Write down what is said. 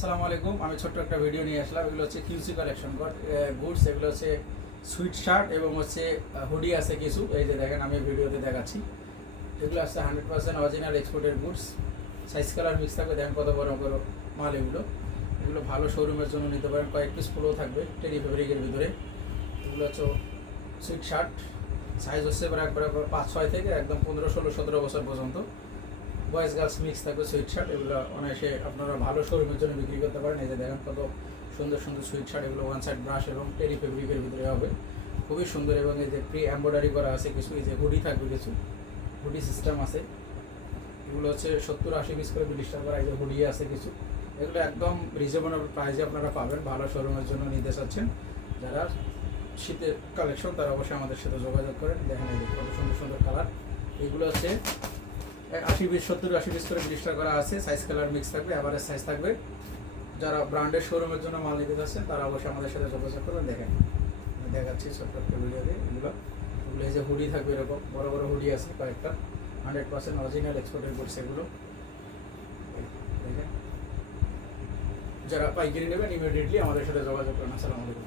আসসালামু আলাইকুম। আমি ছোট্ট একটা ভিডিও নিয়ে আসলাম। এগুলো হচ্ছে কিউসি কালেকশন গুডস। এগুলো হচ্ছে সুইট শার্ট এবং হচ্ছে হুডি আছে কিছু। এই যে দেখেন, আমি ভিডিওতে দেখাচ্ছি। এগুলো আছে 100% অরিজিনাল এক্সপোর্টের গুডস। সাইজ কালার মিক্স থাকবে। দেখেন কত বড় বড় মাল এগুলো। এগুলো ভালো শোরুমের জন্য নিতে পারেন। কয়েক পিস ফুলও থাকবে টেরি ফেব্রিকের ভিতরে। এগুলো হচ্ছে সুইট শার্ট। সাইজ হচ্ছে প্রায় 5-6 থেকে একদম 15-16-17 বছর পর্যন্ত। বয়েজ গার্লস মিক্স থাকবে সুইট শার্ট। এগুলো অনায়াসে আপনারা ভালো শোরুমের জন্য বিক্রি করতে পারেন। এই যে দেখেন কত সুন্দর সুন্দর সুইট শার্ট। এগুলো ওয়ান সাইড ব্রাশ এবং টেরি ফেব্রিকের ভিতরে হবে, খুবই সুন্দর। এবং এই যে প্রি এমব্রয়ডারি করা আছে কিছু। এই যে হুডি থাকবে কিছু, হুডি সিস্টেম আছে। এগুলো হচ্ছে 70-80 পিস করে 20 টাকা। এই যে হুডি আছে কিছু। এগুলো একদম রিজনেবল প্রাইসে আপনারা পাবেন। ভালো শোরুমের জন্য নিতে চাচ্ছেন যারা শীতের কালেকশন, তারা অবশ্যই আমাদের সাথে যোগাযোগ করেন। দেখেন এই যে কত সুন্দর সুন্দর কালার। এগুলো হচ্ছে 80 পিস 70-80 পিস করে 20 টাকা করা আছে। সাইজ কালার মিক্স থাকবে, অ্যাভারেজ সাইজ থাকবে। যারা ব্র্যান্ডের শোরুমের জন্য মাল নিতে চাচ্ছেন তারা অবশ্যই আমাদের সাথে যোগাযোগ করবেন। দেখেন আমি দেখাচ্ছি ছোট্ট একটা ভিডিওতে। এগুলো এই যে হুডি থাকবে, এরকম বড় বড় হুডি আছে কয়েকটা। 100% অরিজিনাল এক্সপোর্টের গুডস এগুলো। দেখেন, যারা পাইকারি নেবেন ইমিডিয়েটলি আমাদের সাথে যোগাযোগ করুন। আসসালামু আলাইকুম।